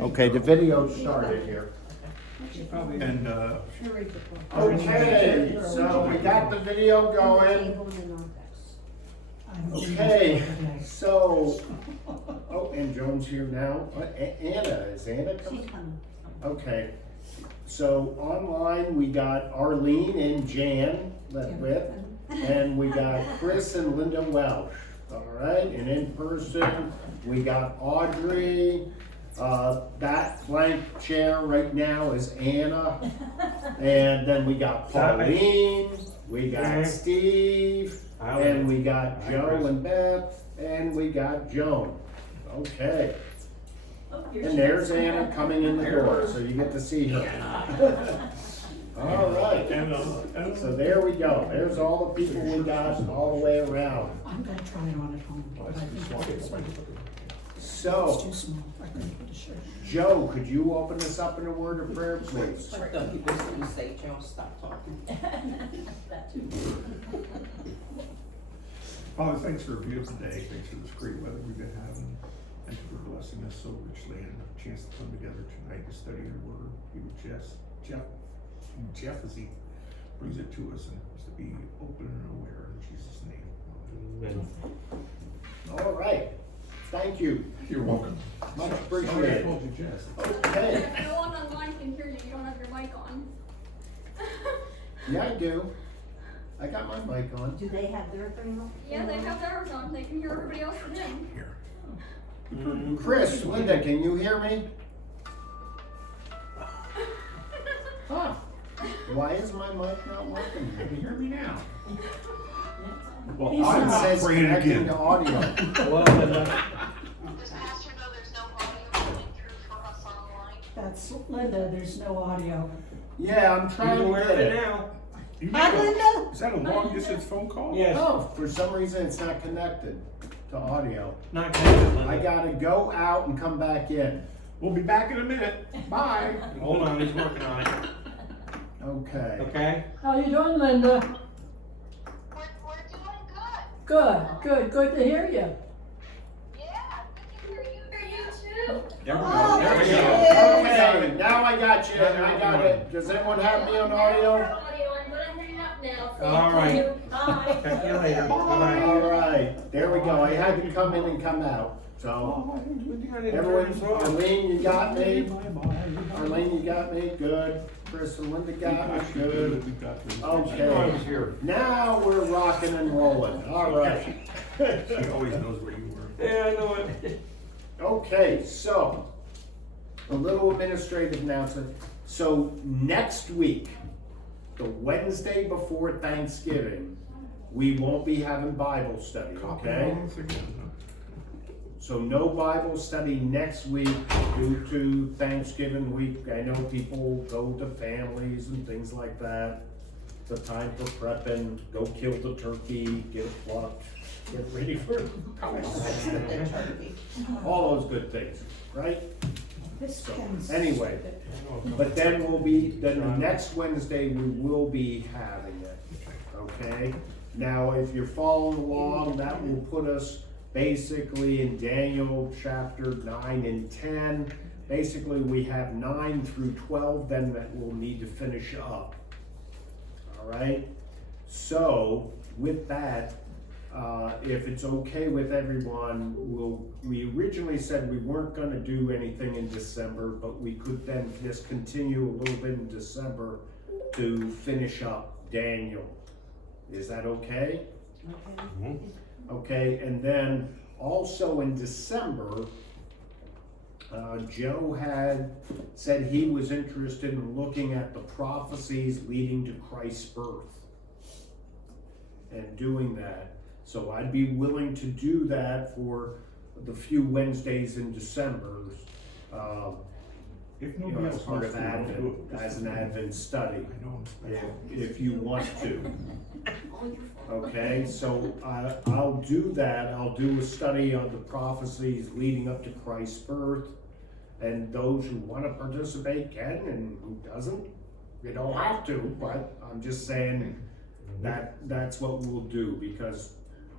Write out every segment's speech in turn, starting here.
Okay, the video started here. And, Okay, so we got the video going. Okay, so, oh, and Joan's here now. Anna, is Anna coming? Okay, so online we got Arlene and Jan left with, and we got Chris and Linda Welsh. All right, and in person we got Audrey. That blank chair right now is Anna, and then we got Pauline, we got Steve, and we got Joe and Beth, and we got Joan. Okay. And there's Anna coming in the door, so you get to see her. All right. So there we go. There's all the people we got all the way around. I'm gonna try it on at home. But I think it's So, too small. I couldn't put the shirt. Joe, could you open us up in a word of prayer, please? I thought he was gonna say, Joe, stop talking. Father, thanks for a beautiful day. Thanks for this great weather we've been having. Thank you for blessing us so richly and a chance to come together tonight to study your word. Be with Jeff as he brings it to us and to be open and aware in Jesus' name. Amen. All right. Thank you. You're welcome. Much Sorry, I appreciated. told you, Jess. Okay. No one online can hear you, you don't have your mic on. Yeah, I do. I got my mic on. Do they have their thing on? Yeah, they have theirs on, they can hear everybody else's in. Here. Chris, Linda, can you hear me? Huh. Why is my mic not working? Can you hear me now? Well, He's I'm It not says praying connecting again. to audio. Does Pastor know there's no audio coming through for us online? That's Linda, there's no audio. Yeah, I'm trying to get it. now. You Hi, know, Linda. is that a long distance phone call? Yes, Oh, for some reason it's not connected to audio. not connected, I Linda. gotta go out and come back in. We'll be back in a minute. Bye. Hold on, he's working on it, Okay. okay? How you doing, Linda? We're doing good. Good to hear you. Yeah, good to hear you. Too. There we Oh, go, there we there go. she Okay, now I got you. I got it. Does anyone have me on audio? I'm gonna hang up now. Thank All right. you. Bye. Check you later, bye-bye. All right, there we go. I had to come in and come out. So, Oh, everyone, Arlene, you got me? Bye-bye. Arlene, you got me? Good. Chris and Linda got me? Good. We got this. Okay. I was here. Now we're rocking and rolling. All right. She always knows where you were. Yeah, I know it. Okay, so a little administrative announcement. So next week, the Wednesday before Thanksgiving, we won't be having Bible study, okay? So no Bible study next week due to Thanksgiving week. I know people go to families and things like that. It's a time for prepping, go kill the turkey, get it plucked, get ready for all those good things, right? This So, pen's- anyway. But then then the next Wednesday, we will be having it, okay? Now, if you're following along, that will put us basically in Daniel chapter 9 and 10. Basically, we have 9 through 12, then that we'll need to finish up. All right? So, with that, if it's okay with everyone, we originally said we weren't gonna do anything in December, but we could then just continue a little bit in December to finish up Daniel. Is that okay? Okay, and then also in December, Joe had said he was interested in looking at the prophecies leading to Christ's birth and doing that. So I'd be willing to do that for the few Wednesdays in December, If you know, nobody as else part wants of to, I'll do Advent, it. as an Advent study, I know I'm special. if you want to. Okay, so I'll do that. I'll do a study on the prophecies leading up to Christ's birth. And those who want to participate can, and who doesn't, you don't have to, but I'm just saying that that's what we'll do, because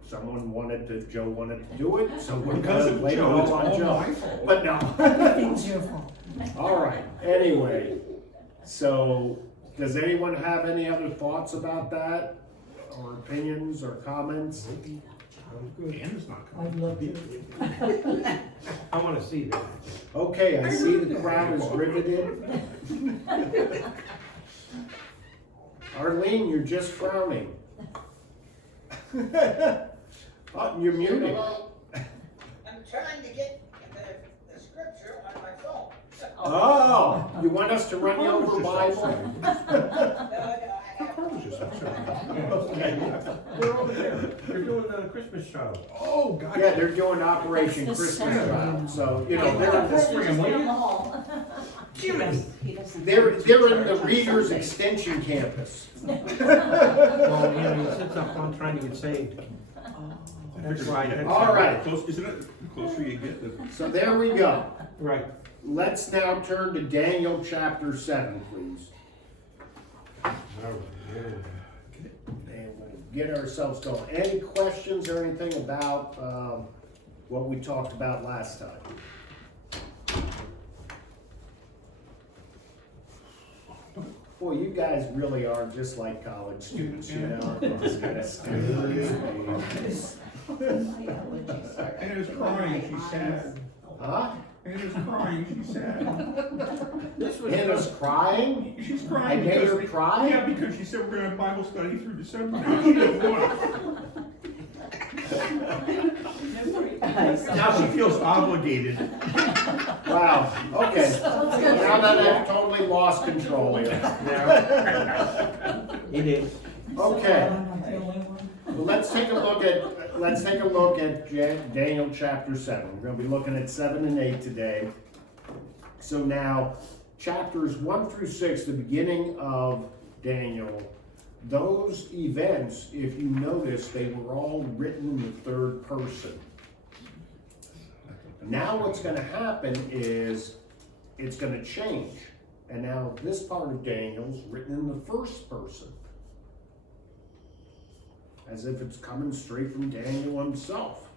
Joe wanted to do it, so we're Because gonna of blame it Joe, it's all on all Joe. my fault. But no. Everything's your fault. All right, anyway, so does anyone have any other thoughts about that? Or opinions or comments? Anna's not I'd coming. love to. I wanna see that. Okay, I see the crowd is riveted. Arlene, you're just frowning. Oh, you're muted. I'm trying to get the scripture on my phone. Oh, you want us to run you over Bible? No, I have. I was just upset. Okay. They're over there, they're doing the Christmas child. Oh, God. Yeah, they're doing Operation That's the Christmas Saturday. Child, so, you know, they're in Bring the, 'em, will you? Jimmy. He doesn't. they're in the Reader's Extension Campus. Well, you know, he sits up on trying to get saved. That's right. All right. Isn't it the closer you get, the So there we go. Right. Let's now turn to Daniel chapter 7, please. And we'll get ourselves going. Any questions or anything about what we talked about last time? Boy, you guys really are just like college students, you know? Just kinda stupid. Anna's crying, she's sad. Huh? Anna's crying, she's sad. This was Anna's crying? She's I crying made her because, cry? yeah, because she said we're gonna have Bible study through December. Now she doesn't want it. Now she feels obligated. Wow, okay. Now that I've totally lost control here. It is. Okay. I'm not the only one. Well, let's take a look at Daniel chapter 7. We're gonna be looking at 7 and 8 today. So now, chapters 1 through 6, the beginning of Daniel, those events, if you notice, they were all written in the third person. Now what's gonna happen is, it's gonna change. And now this part of Daniel's written in the first person, as if it's coming straight from Daniel himself.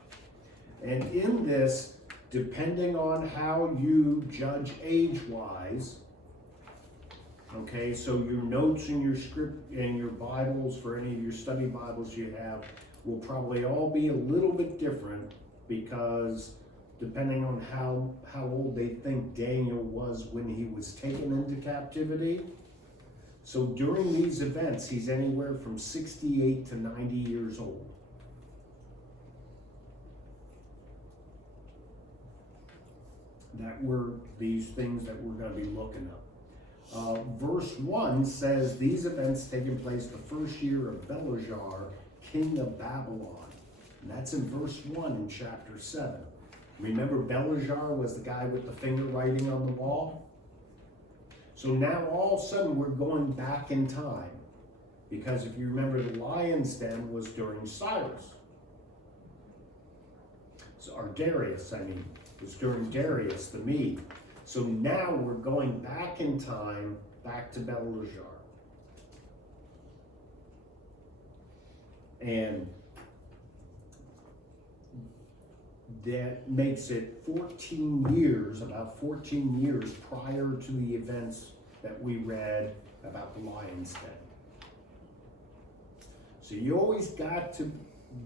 And in this, depending on how you judge age-wise, okay, so your notes in your script and your Bibles, for any of your study Bibles you have, will probably all be a little bit different, because depending on how old they think Daniel was when he was taken into captivity. So during these events, he's anywhere from 68 to 90 years old. That were these things that we're going to be looking up. Verse 1 says, these events taking place the first year of Belshazzar, king of Babylon. And that's in verse 1 in chapter 7. Remember, Belshazzar was the guy with the finger writing on the wall? So now all of a sudden we're going back in time, because if you remember, the lion's den was during Cyrus. So, or Darius, I mean, it was during Darius the Mede. So now we're going back in time, back to Belshazzar. And that makes it 14 years, about 14 years prior to the events that we read about the lion's den. So you always got to,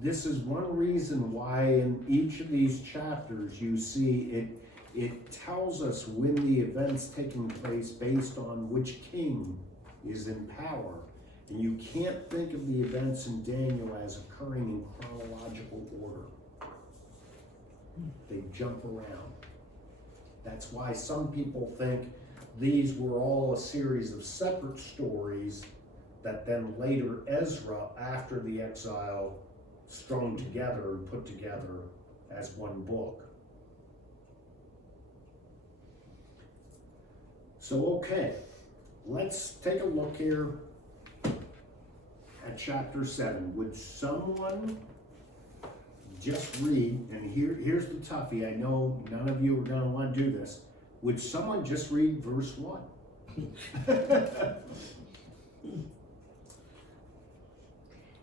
this is one reason why in each of these chapters you see it tells us when the events taking place based on which king is in power. And you can't think of the events in Daniel as occurring in chronological order. They jump around. That's why some people think these were all a series of separate stories that then later Ezra, after the exile, strung together and put together as one book. So, okay, let's take a look here at chapter 7. Would someone just read, and here's the toughie, I know none of you are going to want to do this. Would someone just read verse 1?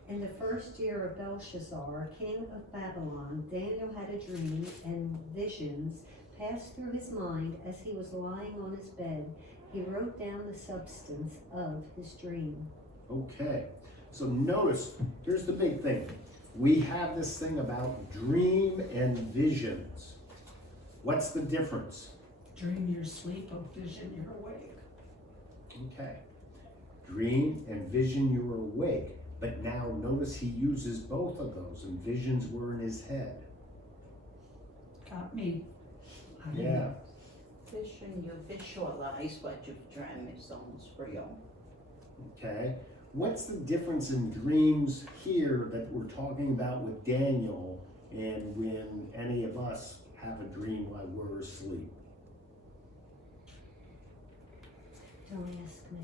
In the first year of Belshazzar, king of Babylon, Daniel had a dream, and visions passed through his mind as he was lying on his bed. He wrote down the substance of his dream. Okay, so notice, here's the big thing. We have this thing about dream and visions. What's the difference? Dream your sleep, or vision you're awake. Okay, dream and vision you're awake. But now notice he uses both of those, and visions were in his head. Got me. I didn't Yeah, know. Vision, you visualize what you've dreamt, it sounds real. okay. What's the difference in dreams here that we're talking about with Daniel and when any of us have a dream while we're asleep? Don't ask me.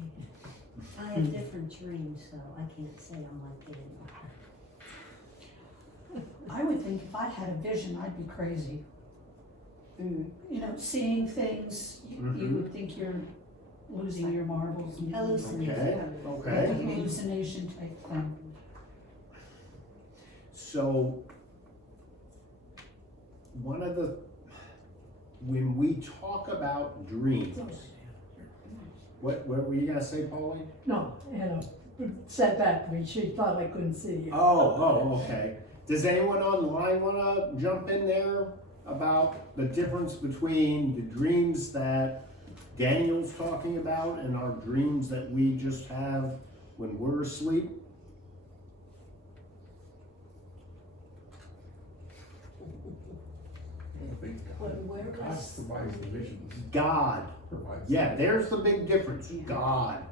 I have different dreams, so I can't say I'm like Daniel. I would think if I had a vision, I'd be crazy. Mm. You know, seeing things, you Mhm. would think you're losing your marbles. and- Hallucination. Okay, Like a okay. hallucination type thing. So, when we talk about dreams, what were you gonna say, Pauline? No, Anna sat back when she thought I couldn't see you. Oh, okay. Does anyone online wanna jump in there about the difference between the dreams that Daniel's talking about and our dreams that we just have when we're asleep? I think Where God was- provides the visions, God. provides. Yeah, there's the big difference, God.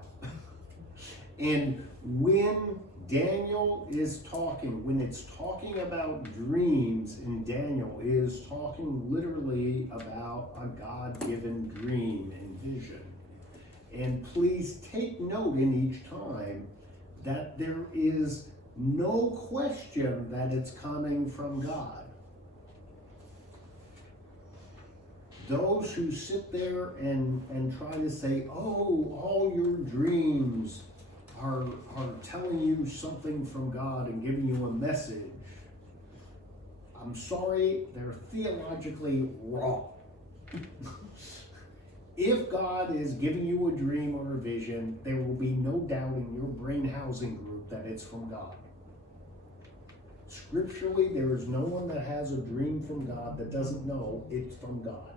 And when Daniel is talking, when it's talking about dreams, and Daniel is talking literally about a God-given dream and vision. And please take note in each time that there is no question that it's coming from God. Those who sit there and try to say, oh, all your dreams are telling you something from God and giving you a message, I'm sorry, they're theologically wrong. If God is giving you a dream or a vision, there will be no doubt in your brain housing group that it's from God. Scripturally, there is no one that has a dream from God that doesn't know it's from God.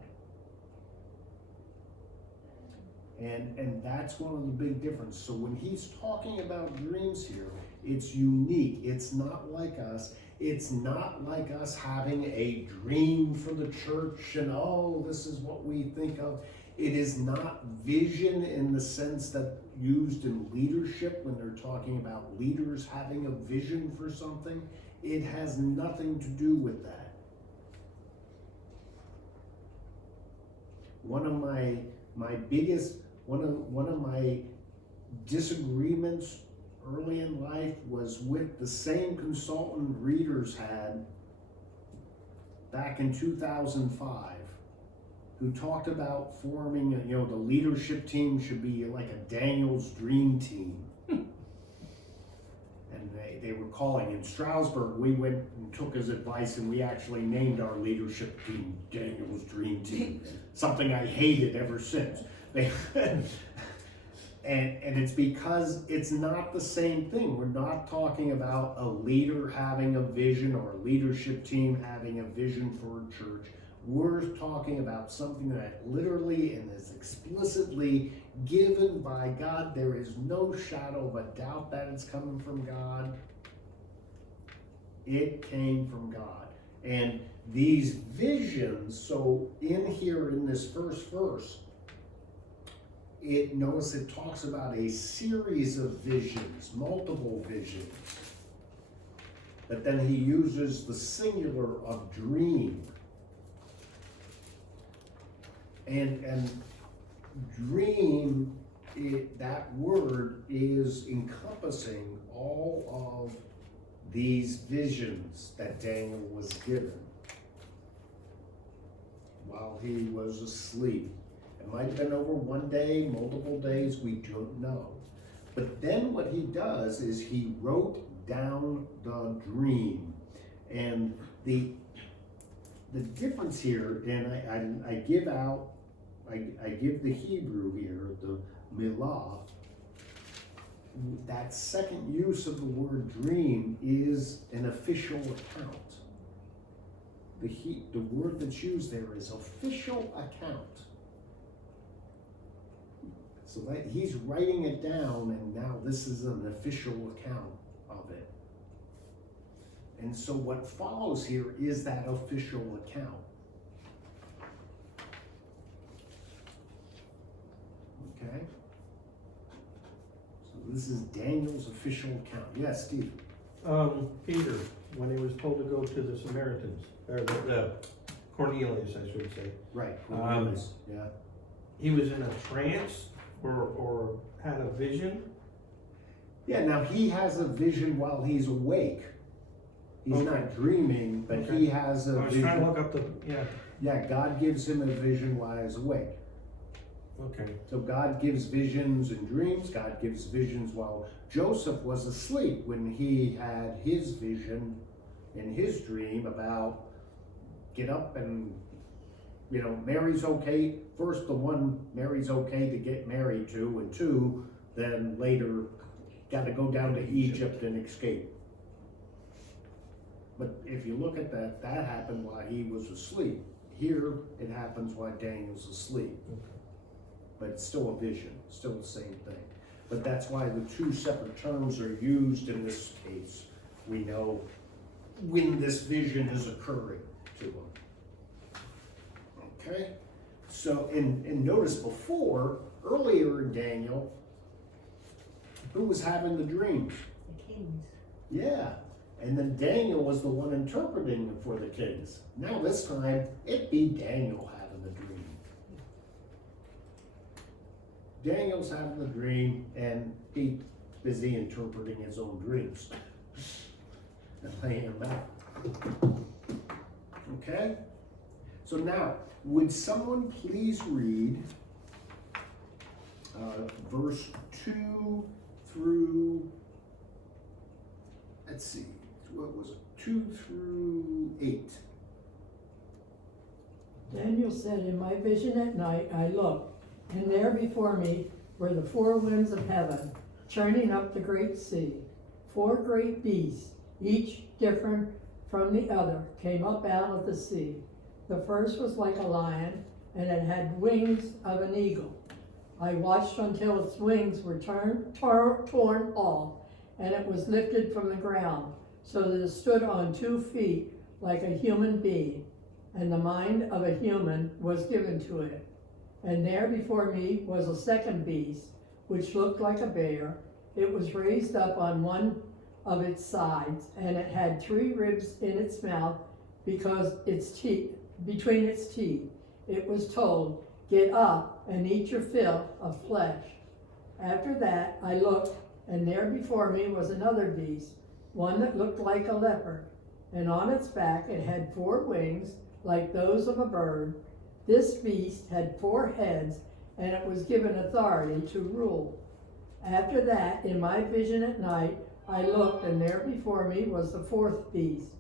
And that's one of the big differences. So when he's talking about dreams here, it's unique. It's not like us. It's not like us having a dream for the church and, oh, this is what we think of. It is not vision in the sense that used in leadership when they're talking about leaders having a vision for something. It has nothing to do with that. One of my disagreements early in life was with the same consultant readers had back in 2005, who talked about forming, the leadership team should be like a Daniel's dream team. And they were calling in Stroudsburg. We went and took his advice, and we actually named our leadership team Daniel's dream team, something I hated ever since. And it's because it's not the same thing. We're not talking about a leader having a vision or a leadership team having a vision for a church. We're talking about something that literally and is explicitly given by God. There is no shadow of a doubt that it's coming from God. It came from God. And these visions, so in here in this first verse, notice it talks about a series of visions, multiple visions. But then he uses the singular of dream. And dream, that word is encompassing all of these visions that Daniel was given while he was asleep. It might have been over one day, multiple days, we don't know. But then what he does is he wrote down the dream. And the difference here, and I give the Hebrew here, the milah. That second use of the word dream is an official account. The word that's used there is official account. So that he's writing it down, and now this is an official account of it. And so what follows here is that official account. Okay? So this is Daniel's official account. Yes, Steve? Peter, when he was told to go to the Samaritans, or the Cornelius, I should say, Right, Cornelius, yeah. he was in a trance or had a vision? Yeah, now he has a vision while he's awake. He's Okay. not dreaming, but Okay. he has I a was trying to vision. look up the, yeah, Yeah, God gives him a vision while he's awake. okay. So God gives visions and dreams. God gives visions while Joseph was asleep when he had his vision in his dream about get up and, Mary's okay. First, the one Mary's okay to get married to, and two, then later got to go down to Egypt and escape. But if you look at that happened while he was asleep. Here, it happens while Daniel's asleep. But it's still a vision, still the same thing. But that's why the two separate terms are used in this case. We know when this vision is occurring to him. Okay? So, and notice before, earlier in Daniel, who was having the dreams? The kings. Yeah. And then Daniel was the one interpreting them for the kings. Now this time, it be Daniel having the dream. Daniel's having the dream, and he's busy interpreting his own dreams and laying them out. Okay? So now, would someone please read verse 2 through, let's see, what was it? 2 through 8. Daniel said, in my vision at night, I looked, and there before me were the four winds of heaven, churning up the great sea. 4 great beasts, each different from the other, came up out of the sea. The first was like a lion, and it had wings of an eagle. I watched until its wings were torn off, and it was lifted from the ground, so that it stood on 2 feet like a human being, and the mind of a human was given to it. And there before me was a second beast, which looked like a bear. It was raised up on one of its sides, and it had 3 ribs in its mouth between its teeth. It was told, get up and eat your fill of flesh. After that I looked, and there before me was another beast, one that looked like a leopard, and on its back it had 4 wings like those of a bird. This beast had 4 heads, and it was given authority to rule. After that, in my vision at night, I looked, and there before me was the 4th beast,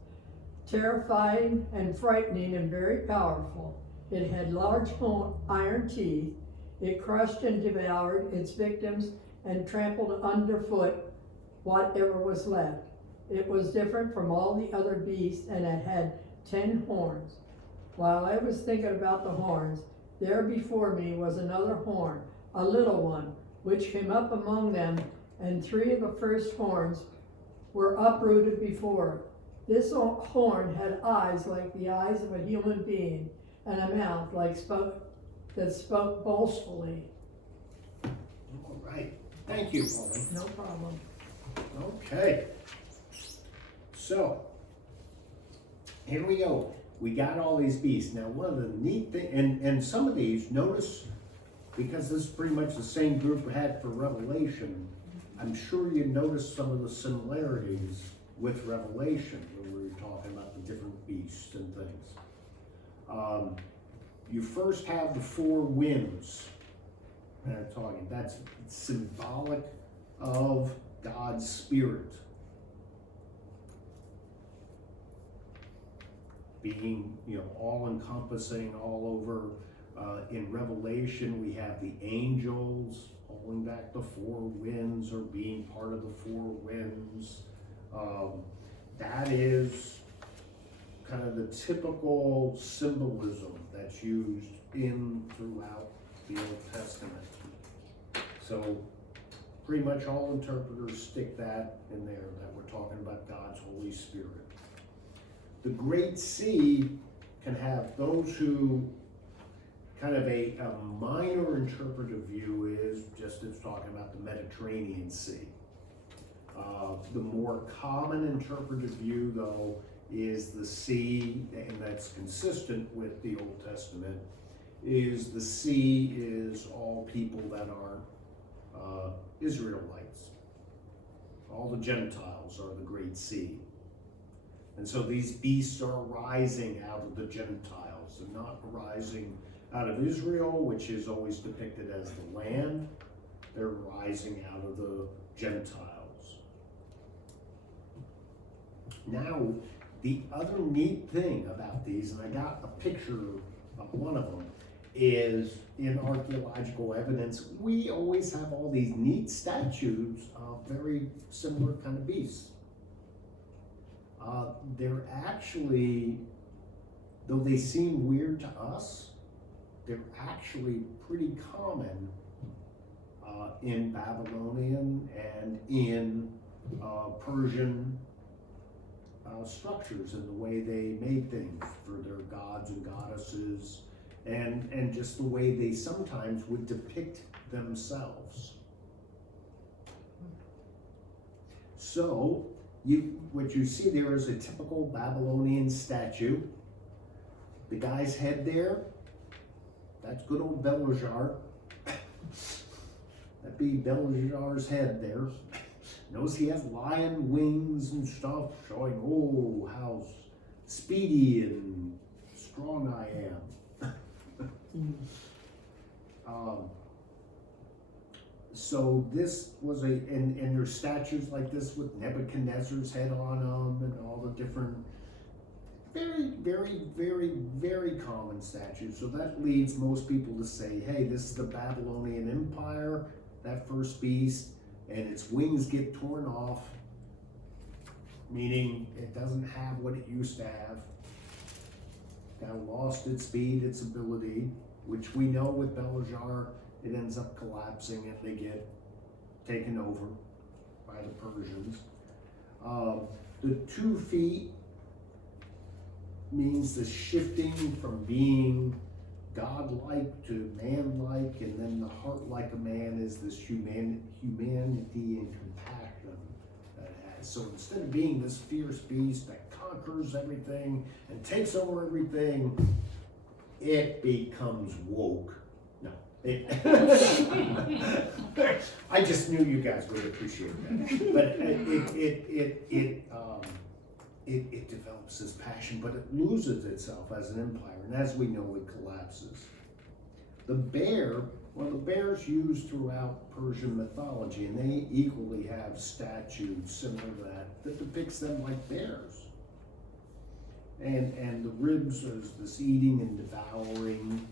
terrifying and frightening and very powerful. It had large iron teeth. It crushed and devoured its victims and trampled underfoot whatever was left. It was different from all the other beasts, and it had 10 horns. While I was thinking about the horns, there before me was another horn, a little one, which came up among them, and 3 of the first horns were uprooted before it. This horn had eyes like the eyes of a human being, and a mouth that spoke boastfully. All right. Thank you, Pauline. No problem. Okay. So, here we go. We got all these beasts. Now, one of the neat things, and some of these, notice, because this is pretty much the same group we had for Revelation, I'm sure you noticed some of the similarities with Revelation when we were talking about the different beasts and things. You first have the 4 winds. That's symbolic of God's Spirit. being, all encompassing all over. In Revelation, we have the angels holding back the four winds or being part of the four winds. That is kind of the typical symbolism that's used throughout the Old Testament. So pretty much all interpreters stick that in there, that we're talking about God's Holy Spirit. The Great Sea can have those who kind of a minor interpretive view is just it's talking about the Mediterranean Sea. The more common interpretive view, though, is the sea, and that's consistent with the Old Testament, is the sea is all people that aren't Israelites. All the Gentiles are the Great Sea. And so these beasts are rising out of the Gentiles and not rising out of Israel, which is always depicted as the land. They're rising out of the Gentiles. Now, the other neat thing about these, and I got a picture of one of them, is in archaeological evidence, we always have all these neat statues of very similar kind of beasts. They're actually, though they seem weird to us, they're actually pretty common in Babylonian and in Persian structures, and the way they made things for their gods and goddesses, and just the way they sometimes would depict themselves. So, what you see there is a typical Babylonian statue. The guy's head there, that's good old Belshazzar. That'd be Belshazzar's head there. Notice he has lion wings and stuff, showing, how speedy and strong I am. So this was and there's statues like this with Nebuchadnezzar's head on them and all the different, very, very, very, very common statues. So that leads most people to say, hey, this is the Babylonian Empire, that first beast, and its wings get torn off, meaning it doesn't have what it used to have. Kind of lost its speed, its ability, which we know with Belshazzar, it ends up collapsing and they get taken over by the Persians. The 2 feet means the shifting from being God-like to man-like, and then the heart like a man is this humanity and compassion that it has. So instead of being this fierce beast that conquers everything and takes over everything, it becomes woke. No. I just knew you guys would appreciate that. But it develops this passion, but it loses itself as an empire, and as we know, it collapses. The bear, the bears used throughout Persian mythology, and they equally have statues similar to that depicts them like bears. And the ribs is this eating and devouring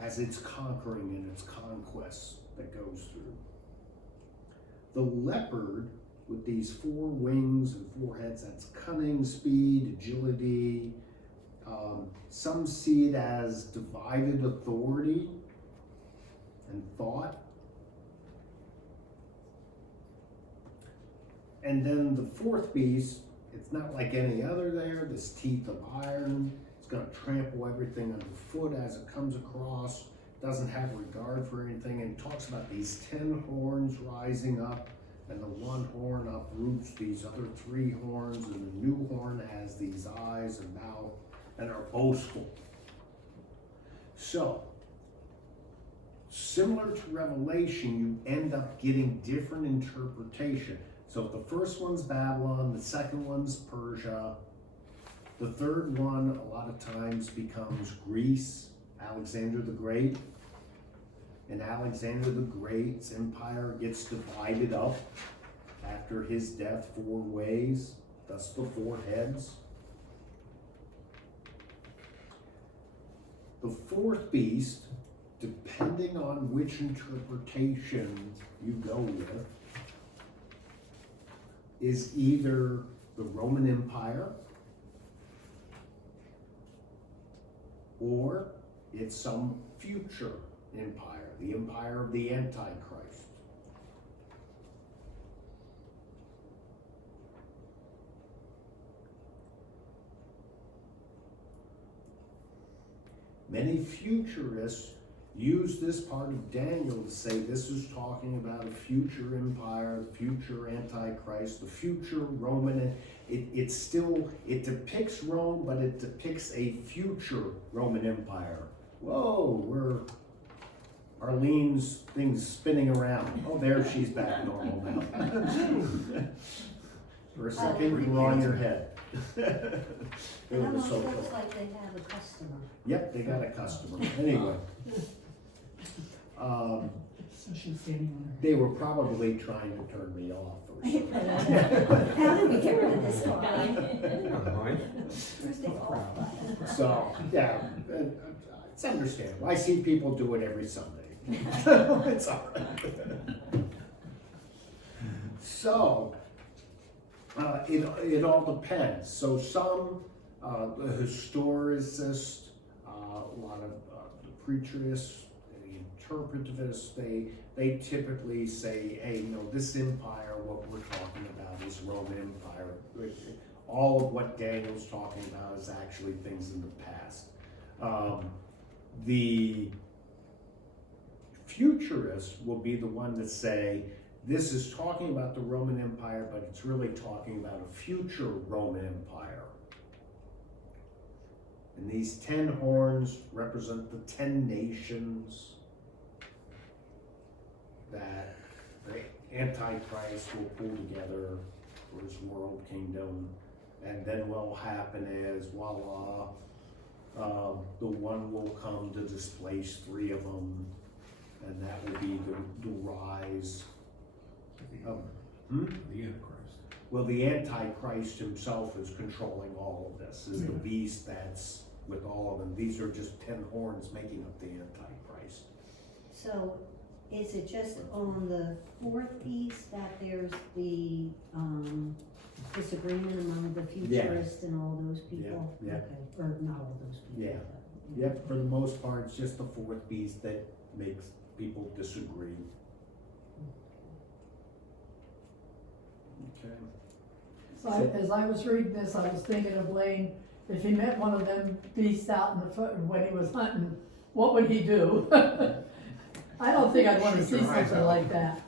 as it's conquering and its conquests that goes through. The leopard, with these 4 wings and 4 heads, that's cunning, speed, agility. Some see it as divided authority and thought. And then the 4th beast, it's not like any other there, this teeth of iron. It's gonna trample everything underfoot as it comes across, doesn't have regard for anything, and talks about these 10 horns rising up, and the 1 horn uproots these other 3 horns, and the new horn has these eyes and mouth and are boastful. So, similar to Revelation, you end up getting different interpretation. So the first one's Babylon, the second one's Persia, the third one a lot of times becomes Greece, Alexander the Great. And Alexander the Great's empire gets divided up after his death 4 ways, thus the 4 heads. the fourth beast, depending on which interpretation you go with, is either the Roman Empire or it's some future empire, the empire of the Antichrist. Many futurists use this part of Daniel to say this is talking about a future empire, the future Antichrist, the future Roman. It depicts Rome, but it depicts a future Roman Empire. Whoa, Arlene's thing's spinning around. Oh, there she's back normal now. For a second, you were on your head. It Go to almost social. looks like they have a customer. Yep, they got a customer. Anyway. So she's getting on her. They were probably trying to turn me off or something. How did we get rid of this guy? I don't mind. Where's the off button? So, yeah, it's understandable. I see people do it every Sunday. It's all right. So, it all depends. So some, the historicists, a lot of the preacherists, the interpretivists, they typically say, hey, this empire, what we're talking about is Roman Empire. All of what Daniel's talking about is actually things in the past. The futurists will be the one that say, this is talking about the Roman Empire, but it's really talking about a future Roman Empire. And these 10 horns represent the 10 nations that the Antichrist will pull together for his world kingdom. And then what will happen is, voila, the one will come to displace 3 of them, and that will be the rise of The Antichrist. Well, the Antichrist himself is controlling all of this, is the beast that's with all of them. These are just 10 horns making up the Antichrist. So, is it just on the fourth beast that there's the, disagreement among the futurists and all those people? Yeah, yeah. Okay, or not all those people. Yeah. but- Yep, for the most part, it's just the fourth beast that makes people disagree. Okay. So as I was reading this, I was thinking of Lane, if he met one of them beasts out in the foot when he was hunting, what would he do? I don't think I'd wanna see Shoot their eyes something out. like that.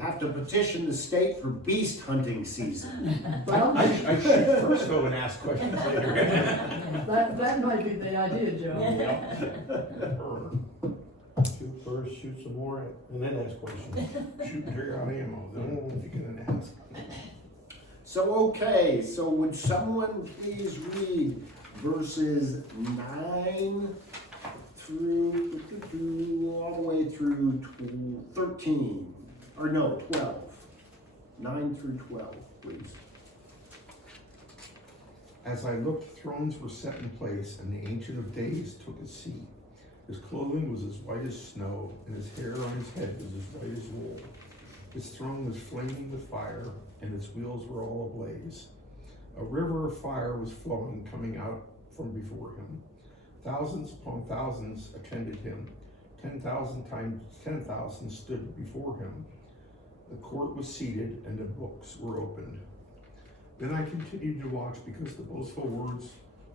Have to petition the state for beast hunting season. Well, I should first go and ask questions later. that might be the idea, Joe. Shoot first, shoot some more, and then ask questions. Shoot and figure out ammo, then you can then ask. So, okay, so would someone please read verses 9 through, all the way through 13, or no, 12. 9 through 12, please. As I looked, thrones were set in place, and the Ancient of Days took his seat. His clothing was as white as snow, and his hair on his head was as white as wool. His throne was flaming with fire, and his wheels were all ablaze. A river of fire was flowing, coming out from before him. Thousands upon thousands attended him. 10,000 times 10,000 stood before him. The court was seated, and the books were opened. Then I continued to watch, because the boastful words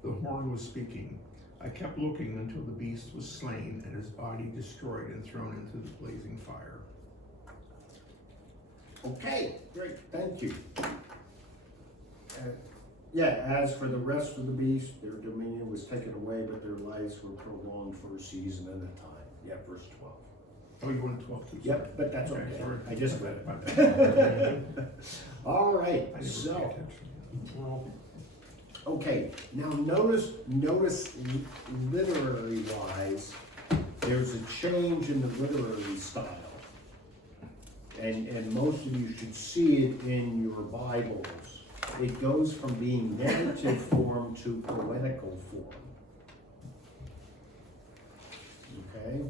the horn was speaking. I kept looking until the beast was slain and his body destroyed and thrown into the blazing fire. Okay, great, thank you. Yeah, as for the rest of the beasts, their dominion was taken away, but their lives were prolonged for a season and a time. Yeah, verse 12. Oh, you wanted 12 too? Yep, but that's Okay, okay, sorry. I just read My it. bad. All right, I didn't pay so, attention. Well, okay, now notice literary wise, there's a change in the literary style. And most of you should see it in your Bibles. It goes from being narrative form to poetical form. okay?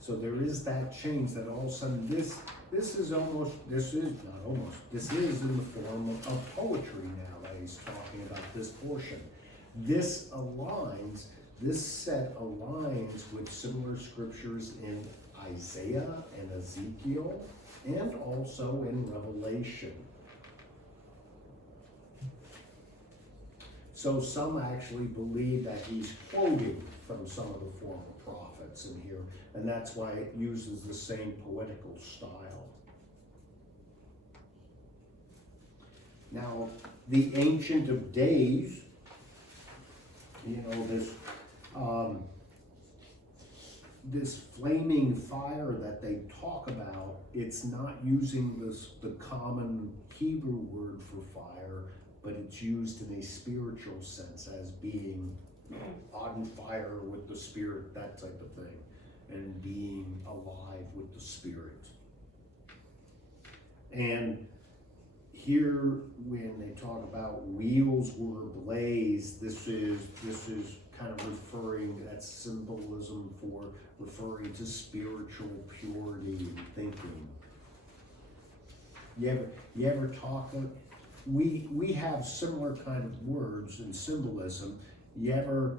So there is that change that all of a sudden this is in the form of poetry now that he's talking about this portion. This set aligns with similar scriptures in Isaiah and Ezekiel and also in Revelation. So some actually believe that he's quoting from some of the former prophets in here, and that's why it uses the same poetical style. Now, the Ancient of Days, this flaming fire that they talk about, it's not using the common Hebrew word for fire, but it's used in a spiritual sense as being on fire with the Spirit, that type of thing, and being alive with the Spirit. And here, when they talk about wheels were ablaze, this is kind of referring, that's symbolism for referring to spiritual purity and thinking. You ever talk, we have similar kind of words and symbolism. You ever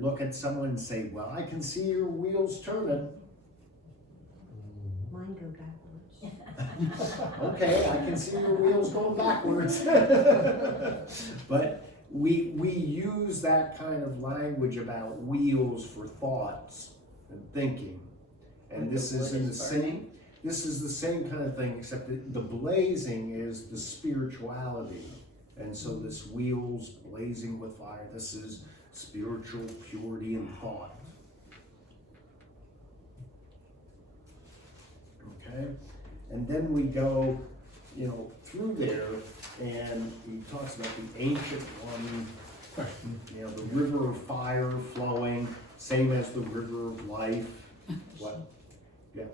look at someone and say, well, I can see your wheels turning. Mine go backwards. Okay, I can see your wheels going backwards. But we use that kind of language about wheels for thoughts and thinking. And this is the same kind of thing, except that the blazing is the spirituality. And so this wheels blazing with fire, this is spiritual purity and thought. Okay? And then we go, through there, and he talks about the ancient one, Question. the river of fire flowing, same as the river of life. What? Yeah.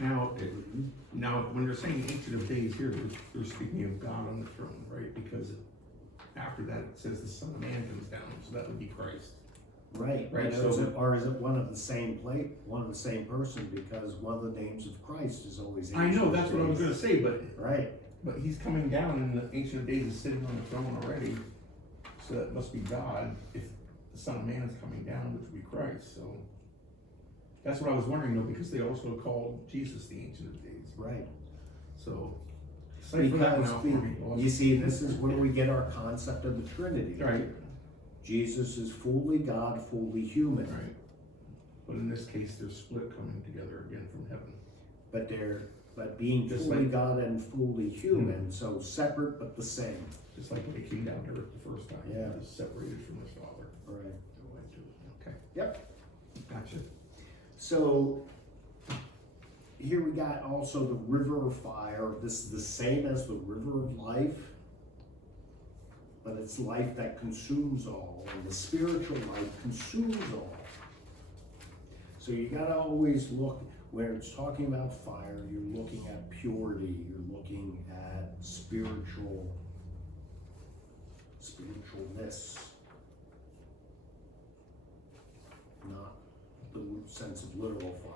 Now, when they're saying Ancient of Days here, they're speaking of God on the throne, right? Because after that it says the Son of Man comes down, so that would be Christ. Right. Right, Or is it one of the same person? Because one of the names of Christ is always. I know, Ancient that's of what I was Days. gonna say, but Right. he's coming down and the Ancient of Days is sitting on the throne already, so that must be God if the Son of Man is coming down, which would be Christ, so. That's what I was wondering though, because they also called Jesus the Ancient of Days, Right. so. Cipher that one out for me. You see, this is where we get our concept of the Trinity. Right. Jesus is fully God, fully human. Right. But in this case, they're split coming together again from heaven. But being Just fully like- God and fully human, so separate but the same. Just like when they came down to earth the first time. Yeah. He was separated from his Father. Right. Okay. Yep. Gotcha. So here we got also the river of fire. This is the same as the river of life, but it's life that consumes all, and the spiritual life consumes all. So you gotta always look, when it's talking about fire, you're looking at purity, you're looking at spiritualness. Not the sense of literal fire.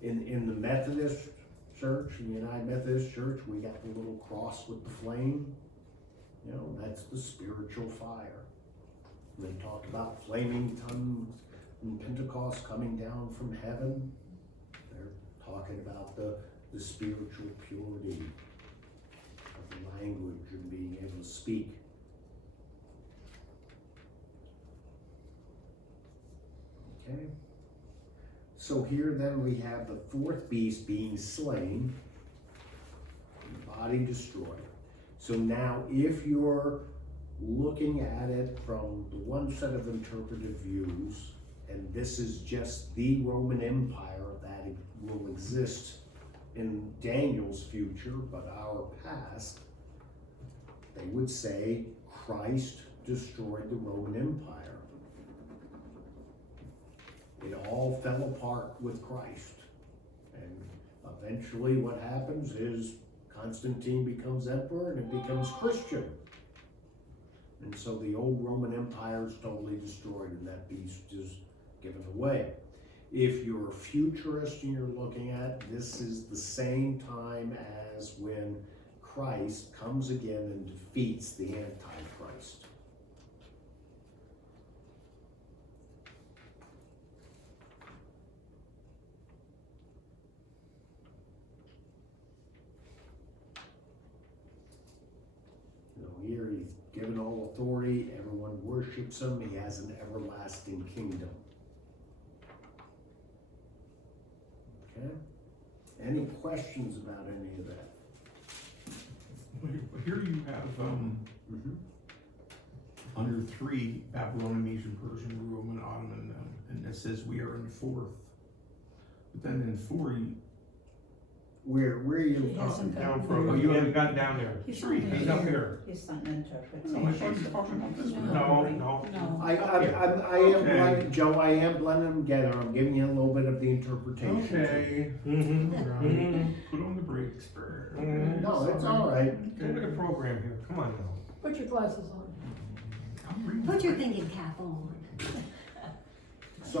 In the Methodist Church, in the United Methodist Church, we got the little cross with the flame. That's the spiritual fire. They talk about flaming tongues in Pentecost coming down from heaven. They're talking about the spiritual purity of the language and being able to speak. Okay. So here then we have the fourth beast being slain, body destroyed. So now if you're looking at it from the one set of interpretive views, and this is just the Roman Empire that will exist in Daniel's future, but our past, they would say Christ destroyed the Roman Empire. It all fell apart with Christ. And eventually what happens is Constantine becomes emperor and it becomes Christian. And so the old Roman Empire is totally destroyed and that beast is given away. If you're a futurist and you're looking at, this is the same time as when Christ comes again and defeats the Antichrist. You know, here he's given all authority, everyone worships him, he has an everlasting kingdom. Okay? Any questions about any of that? Here you have, under 3, Babylon, Medes, Persian, Roman, Ottoman, and it says we are in 4th. But then in 4, Where are you He hasn't talking? Down got- from, oh, you haven't gotten down there. He's Three. not He's up here. He's not an interpretation. No, I thought you were talking about this one. No. No. I am Okay. blending, Joe, I am blending them together, I'm giving you a little bit of the interpretation. Okay. Mm-hmm. Right. Put on the brakes, Bert. Okay, No, it's sorry. all right. Go to the program here, come on now. Put your glasses on. I'm reading. Put your thinking cap on. So,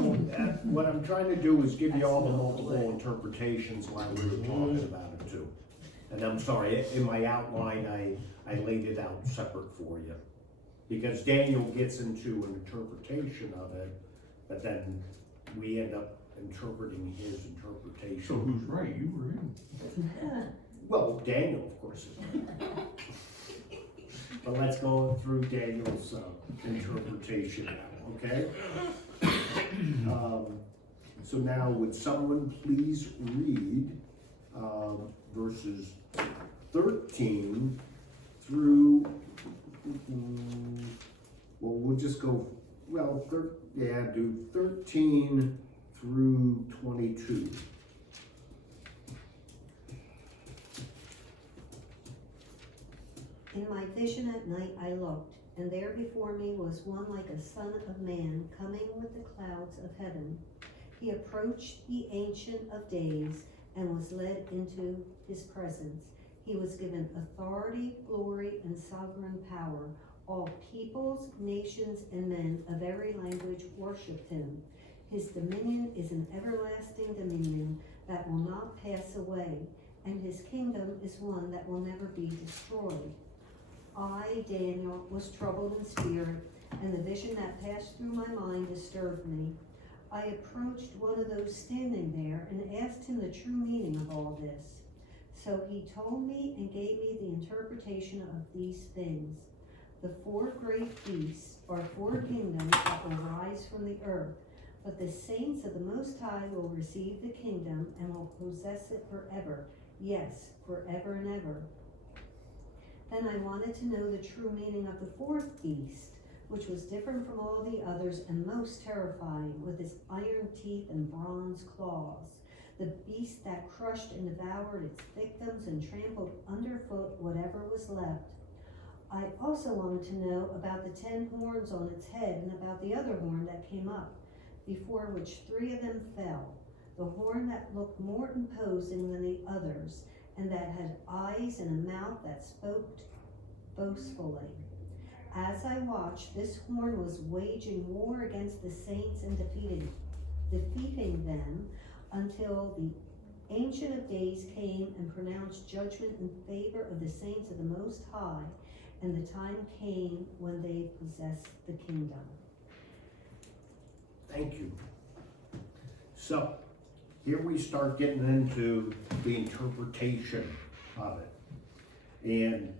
what I'm trying to do is give you all the multiple interpretations while we were talking about it too. And I'm sorry, in my outline, I laid it out separate for you. Because Daniel gets into an interpretation of it, but then we end up interpreting his So interpretation. who's right? You were in. Well, Daniel, of course, is right. But let's go through Daniel's interpretation now, okay? So now, would someone please read verses 13 through, well, we'll just go, well, do 13 through 22. In my vision at night I looked, and there before me was one like a son of man coming with the clouds of heaven. He approached the Ancient of Days and was led into his presence. He was given authority, glory, and sovereign power. All peoples, nations, and men of every language worshiped him. His dominion is an everlasting dominion that will not pass away, and his kingdom is one that will never be destroyed. I, Daniel, was troubled in spirit, and the vision that passed through my mind disturbed me. I approached one of those standing there and asked him the true meaning of all this. So he told me and gave me the interpretation of these things. The 4 great beasts are 4 kingdoms that will rise from the earth, but the saints of the Most High will receive the kingdom and will possess it forever. Yes, forever and ever. Then I wanted to know the true meaning of the 4th beast, which was different from all the others and most terrifying, with its iron teeth and bronze claws. The beast that crushed and devoured its victims and trampled underfoot whatever was left. I also wanted to know about the 10 horns on its head and about the other horn that came up, before which 3 of them fell. The horn that looked more imposing than the others, and that had eyes and a mouth that spoke boastfully. As I watched, this horn was waging war against the saints and defeating them until the Ancient of Days came and pronounced judgment in favor of the saints of the Most High, and the time came when they possessed the kingdom. Thank you. So, here we start getting into the interpretation of it. And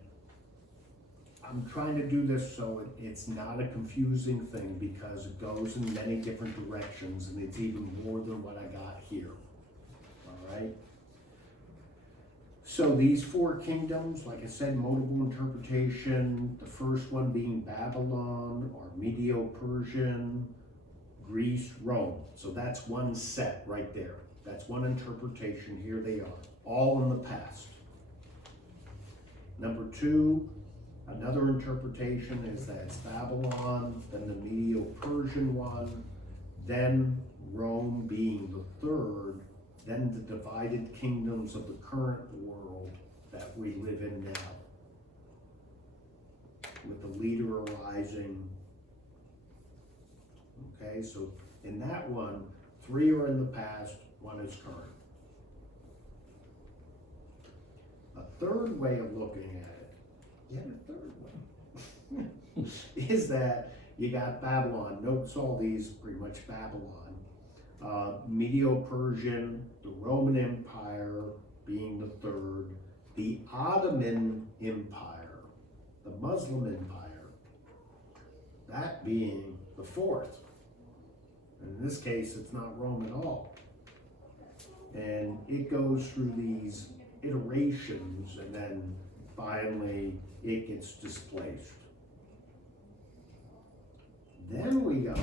I'm trying to do this so it's not a confusing thing, because it goes in many different directions and it's even more than what I got here. All right? So these 4 kingdoms, like I said, multiple interpretation. The first one being Babylon or Medo-Persian, Greece, Rome. So that's one set right there. That's one interpretation. Here they are, all in the past. Number 2, another interpretation is that it's Babylon, then the Medo-Persian one, then Rome being the 3rd, then the divided kingdoms of the current world that we live in now, with the leader arising. Okay, so in that one, 3 are in the past, 1 is current. A third way of looking at it, yet a third one, is that you got Babylon. Notice all these pretty much Babylon. Medo-Persian, the Roman Empire being the third, the Ottoman Empire, the Muslim Empire, that being the fourth. In this case, it's not Rome at all. And it goes through these iterations, and then finally it gets displaced. Then we go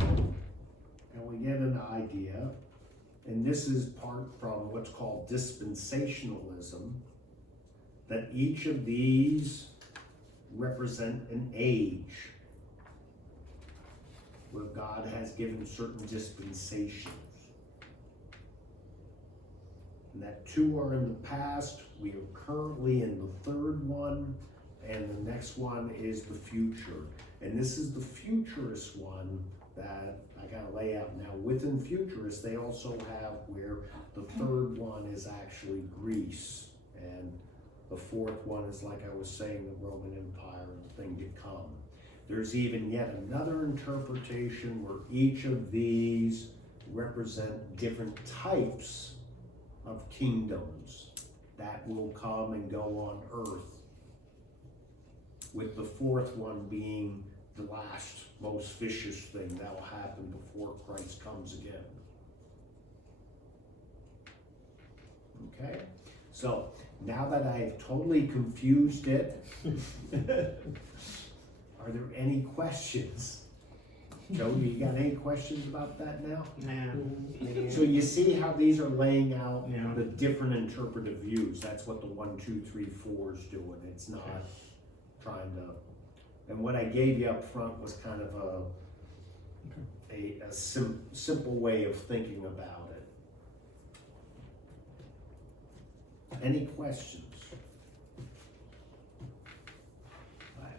and we get an idea, and this is part from what's called dispensationalism, that each of these represent an age where God has given certain dispensations. And that 2 are in the past, we are currently in the third one, and the next one is the future. And this is the futurist one that I gotta lay out now. Within futurist, they also have where the third one is actually Greece, and the fourth one is, like I was saying, the Roman Empire, the thing to come. There's even yet another interpretation where each of these represent different types of kingdoms that will come and go on earth, with the fourth one being the last, most vicious thing that will happen before Christ comes again. Okay, so now that I've totally confused it, are there any questions? Joe, you got any questions about that now? Nah. So you see how these are laying out Yeah. the different interpretive views. That's what the 1, 2, 3, 4 is doing. It's not trying to, and what I gave you up front was kind of a simple way of thinking about it. Any questions?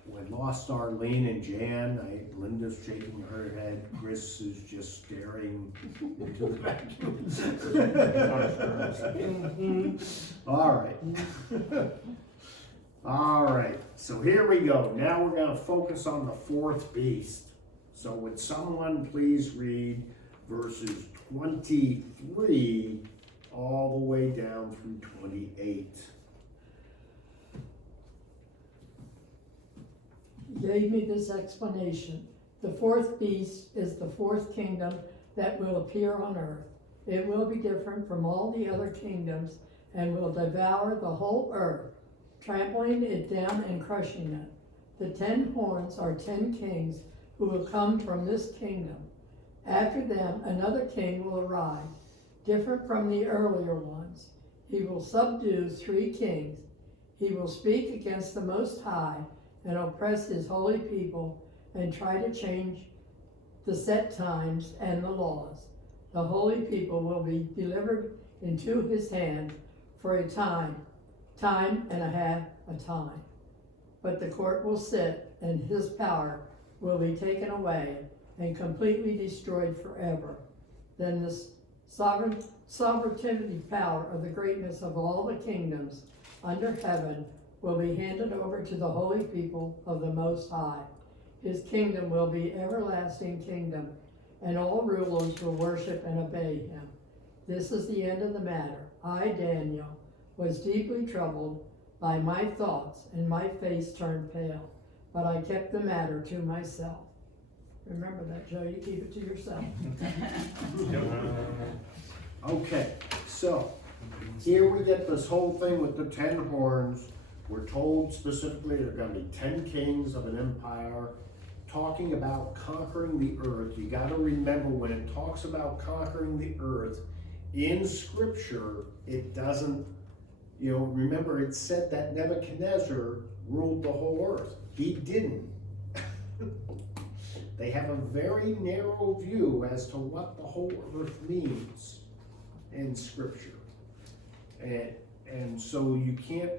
We lost Arlene and Jan. Linda's shaking her head. Chris is just staring into the vacuum. All right. All right. So here we go. Now we're going to focus on the fourth beast. So would someone please read verses 23 all the way down through 28? He gave me this explanation. The fourth beast is the fourth kingdom that will appear on earth. It will be different from all the other kingdoms and will devour the whole earth, trampling it down and crushing it. The 10 horns are 10 kings who will come from this kingdom. After them, another king will arise, different from the earlier ones. He will subdue 3 kings. He will speak against the Most High and oppress his holy people and try to change the set times and the laws. The holy people will be delivered into his hand for a time and a half a time. But the court will sit and his power will be taken away and completely destroyed forever. Then this sovereignty power of the greatness of all the kingdoms under heaven will be handed over to the holy people of the Most High. His kingdom will be everlasting kingdom, and all rulers will worship and obey him. This is the end of the matter. I, Daniel, was deeply troubled by my thoughts, and my face turned pale, but I kept the matter to myself. Remember that, Joe, you keep it to yourself. Okay, so here we get this whole thing with the 10 horns. We're told specifically there are going to be 10 kings of an empire, talking about conquering the earth. You got to remember, when it talks about conquering the earth in scripture, it doesn't, remember it said that Nebuchadnezzar ruled the whole earth. He didn't. They have a very narrow view as to what the whole earth means in scripture. And so you can't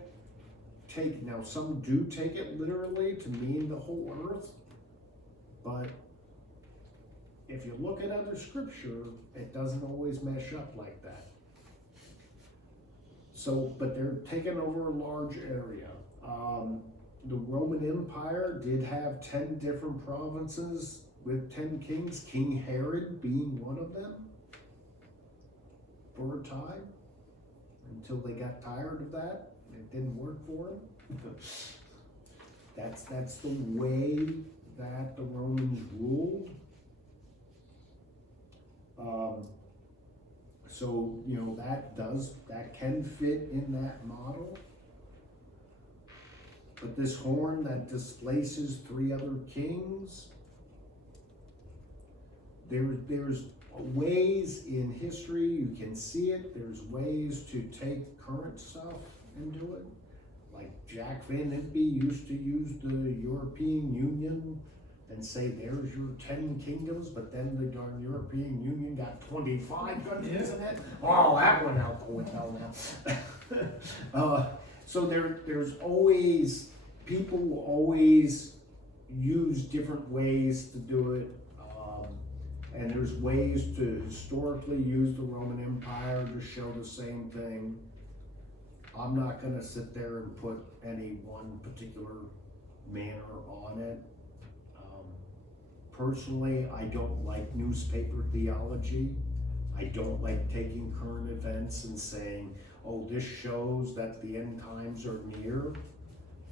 take, now some do take it literally to mean the whole earth, but if you look at other scripture, it doesn't always mesh up like that. So, but they're taking over a large area. The Roman Empire did have 10 different provinces with 10 kings, King Herod being one of them for a time, until they got tired of that. It didn't work for them. That's the way that the Romans ruled. So, you know, that can fit in that model. But this horn that displaces 3 other kings, there's ways in history, you can see it, there's ways to take current stuff and do it. Like Jack Van Impe used to use the European Union and say, there's your 10 kingdoms, but then the darn European Union got 25 countries in it. Oh, that went out the window now. So there's always, people will always use different ways to do it. And there's ways to historically use the Roman Empire to show the same thing. I'm not gonna sit there and put any one particular manner on it. Personally, I don't like newspaper theology. I don't like taking current events and saying, oh, this shows that the end times are near.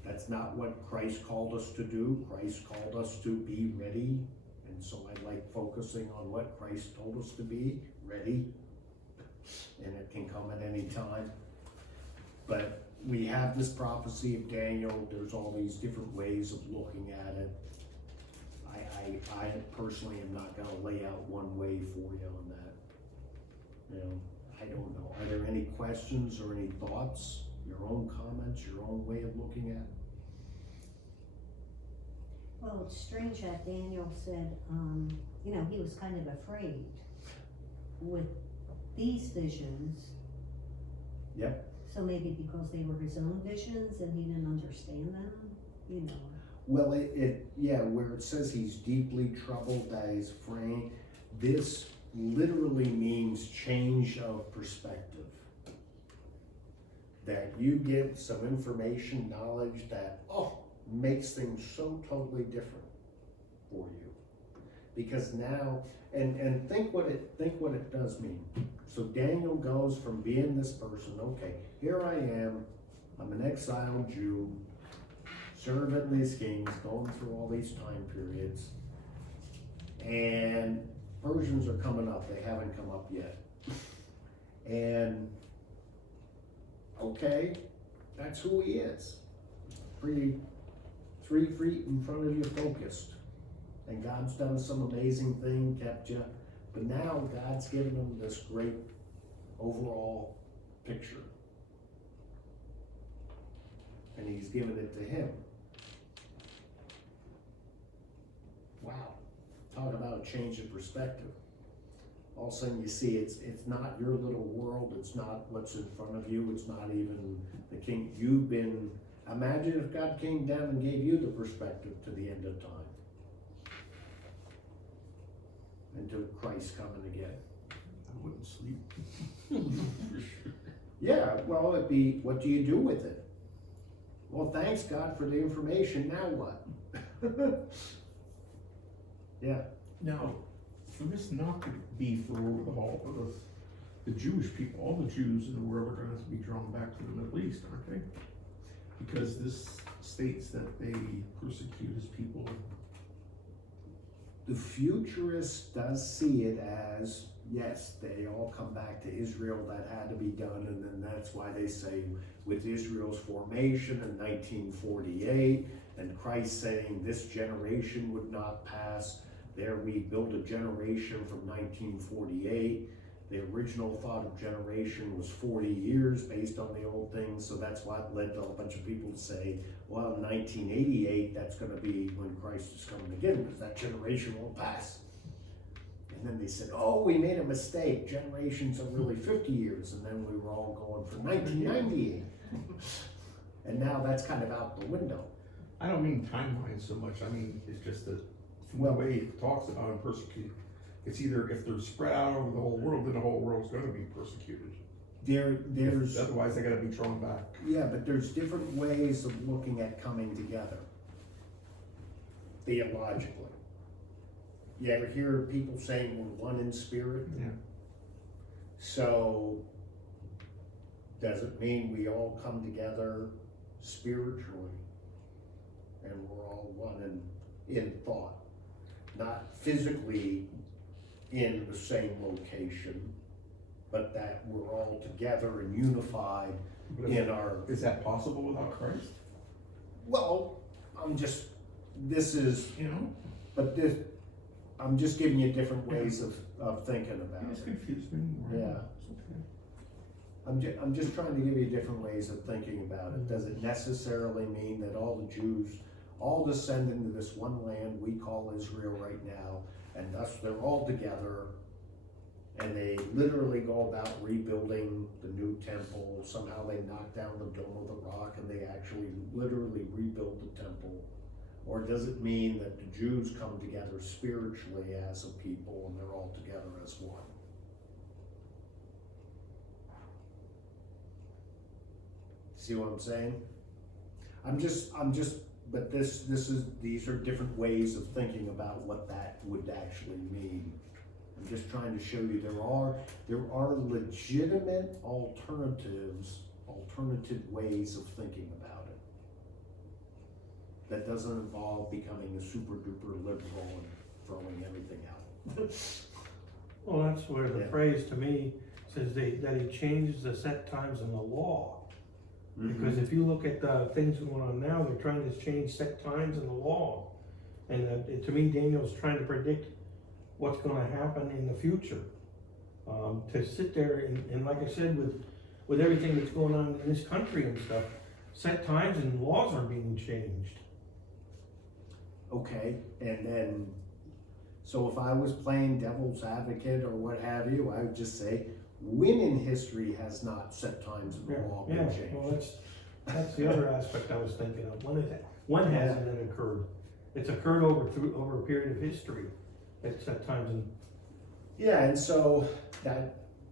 That's not what Christ called us to do. Christ called us to be ready. And so I like focusing on what Christ told us to be, ready. And it can come at any time. But we have this prophecy of Daniel. There's all these different ways of looking at it. I personally am not gonna lay out one way for you on that. You know, I don't know. Are there any questions or any thoughts? Your own comments, your own way of looking at it? Well, it's strange that Daniel said, you know, he was kind of afraid with these visions. Yep. So maybe because they were his own visions and he didn't understand them, you know. Well, where it says he's deeply troubled, that he's afraid, this literally means change of perspective. That you get some information, knowledge that, makes things so totally different for you. Because now, and think what it does mean. So Daniel goes from being this person, okay, here I am, I'm an exiled Jew, serving these kings, going through all these time periods, and Persians are coming up, they haven't come up yet. And, okay, that's who he is. 3 feet in front of you focused. And God's done some amazing thing, kept you, but now God's given him this great overall picture. And he's given it to him. Wow, talk about a change of perspective. All of a sudden you see it's not your little world, it's not what's in front of you, it's not even the king. You've been, imagine if God came down and gave you the perspective to the end of time. Until Christ coming again. I wouldn't sleep. For sure. Yeah, well, it'd be, what do you do with it? Well, thanks God for the information, now what? Yeah. Now, for this not to be for all of the Jewish people, all the Jews in the world are gonna have to be drawn back to the Middle East, aren't they? Because this states that they persecute his people. The futurist does see it as, yes, they all come back to Israel, that had to be done, and then that's why they say with Israel's formation in 1948, and Christ saying this generation would not pass, there we built a generation from 1948. The original thought of generation was 40 years based on the old things, so that's what led to a bunch of people to say, well, in 1988, that's gonna be when Christ is coming again, because that generation won't pass. And then they said, oh, we made a mistake, generations are really 50 years, and then we were all going for 1998. And now that's kind of out the window. I don't mean timeline so much, I mean, it's just that from the way it talks about and persecute, it's either if they're spread out over the whole world, then the whole world's gonna be persecuted. There's, Otherwise, they gotta be thrown back. yeah, but there's different ways of looking at coming together. Theologically. You ever hear people saying we're one in spirit? Yeah. So, does it mean we all come together spiritually? And we're all one in thought? Not physically in the same location, but that we're all together and unified But in our, is that possible without Christ? well, this is, You know? but this, I'm just giving you different ways of thinking about It's it. confused me. Yeah. It's okay. I'm just trying to give you different ways of thinking about it. Does it necessarily mean that all the Jews all descend into this one land we call Israel right now, and thus they're all together, and they literally go about rebuilding the new temple? Somehow they knock down the Dome of the Rock and they actually literally rebuild the temple? Or does it mean that the Jews come together spiritually as a people and they're all together as one? See what I'm saying? But these are different ways of thinking about what that would actually mean. I'm just trying to show you there are legitimate alternative ways of thinking about it. That doesn't involve becoming a super duper liberal and throwing everything out. Well, that's where the Yeah. phrase to me says that he changes the set times in the law. Because if you look at the things going on now, they're trying to change set times in the law. And to me, Daniel's trying to predict what's gonna happen in the future. To sit there and like I said, with everything that's going on in this country and stuff, set times and laws are being changed. Okay, and then, so if I was playing devil's advocate or what have you, I would just say, when in history has not set times in the law been Yeah, changed? well, that's the other aspect I was thinking of. When hasn't it occurred? It's occurred over a period of history at set times and. Yeah, and so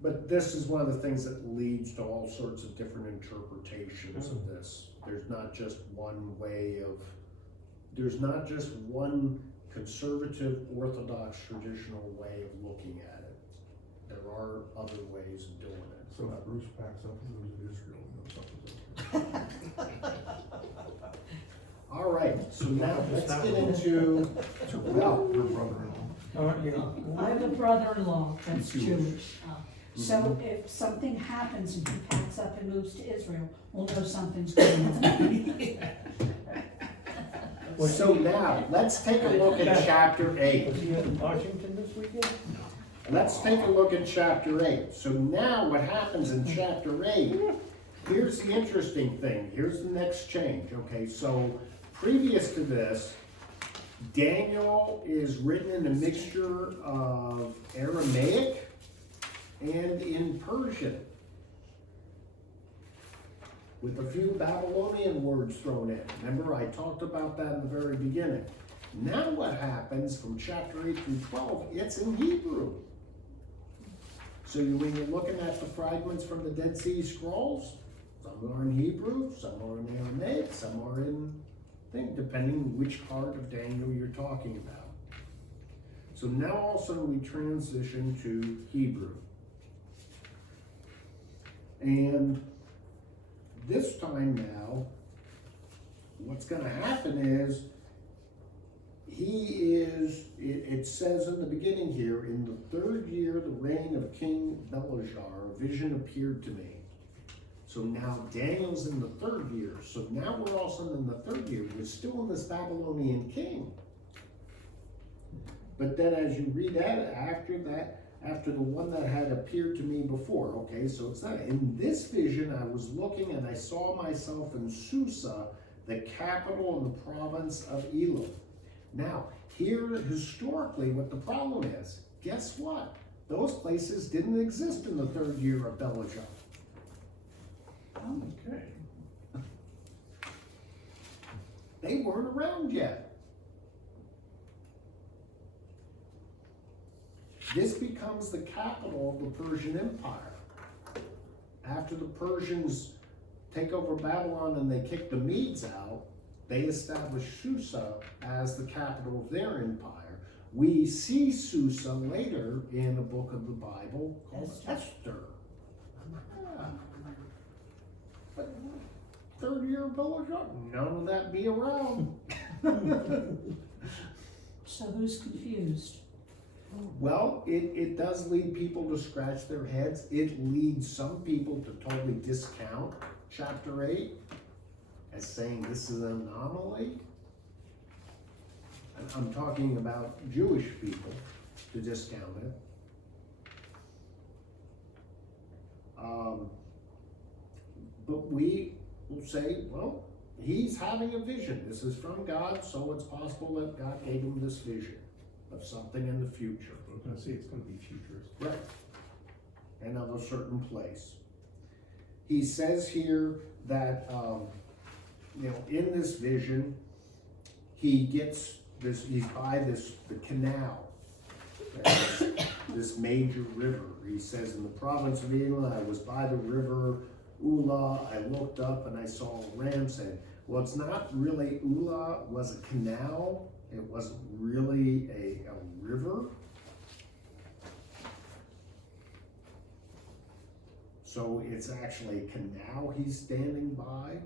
but this is one of the things that leads to all sorts of different interpretations of this. There's not just one conservative, orthodox, traditional way of looking at it. There are other ways of doing it. So if Bruce packs up and goes to Israel, something's okay. All right, so now let's get into, well, Her brother-in-law. I have a brother-in-law that's He's Jewish. Jewish. So if something happens and he packs up and moves to Israel, we'll know something's going on. so now, let's take a look at chapter 8. Was he in Washington this weekend? Let's take a look at chapter 8. So now what happens in chapter 8, here's the interesting thing. Here's the next change. Okay, so previous to this, Daniel is written in a mixture of Aramaic and in Persian, with a few Babylonian words thrown in. Remember, I talked about that in the very beginning. Now what happens from chapter 8 through 12, it's in Hebrew. So when you're looking at the fragments from the Dead Sea Scrolls, some are in Hebrew, some are in Aramaic, some are in depending which part of Daniel you're talking about. So now all of a sudden we transition to Hebrew. And this time now, what's going to happen is, it says in the beginning here, in the 3rd year of the reign of King Belshazzar, a vision appeared to me. So now Daniel's in the 3rd year. So now we're all of a sudden in the 3rd year. We're still in this Babylonian king. But then as you read that, after the one that had appeared to me before, okay, so it's that. In this vision I was looking and I saw myself in Susa, the capital of the province of Elam. Now, here historically what the problem is, guess what? Those places didn't exist in the 3rd year of Belshazzar. Okay. They weren't around yet. this becomes the capital of the Persian Empire. After the Persians take over Babylon and they kick the Medes out, they establish Susa as the capital of their empire. We see Susa later in a book of the Bible called Esther. Yeah. But 30-year village, none of that be around. So who's confused? Well, it does lead people to scratch their heads. It leads some people to totally discount chapter 8 as saying this is an anomaly. And I'm talking about Jewish people to discount it. But we will say, well, he's having a vision. This is from God, so it's possible that God gave him this vision of something in the future. I was gonna say it's gonna be futurist. Right. And of a certain place. He says here that, in this vision, he gets this, he's by the canal, this major river. He says, in the province of Elam, I was by the river Ula, I looked up and I saw a ram saying, well, it's not really Ula, it was a canal. It wasn't really a river. So it's actually a canal he's standing by.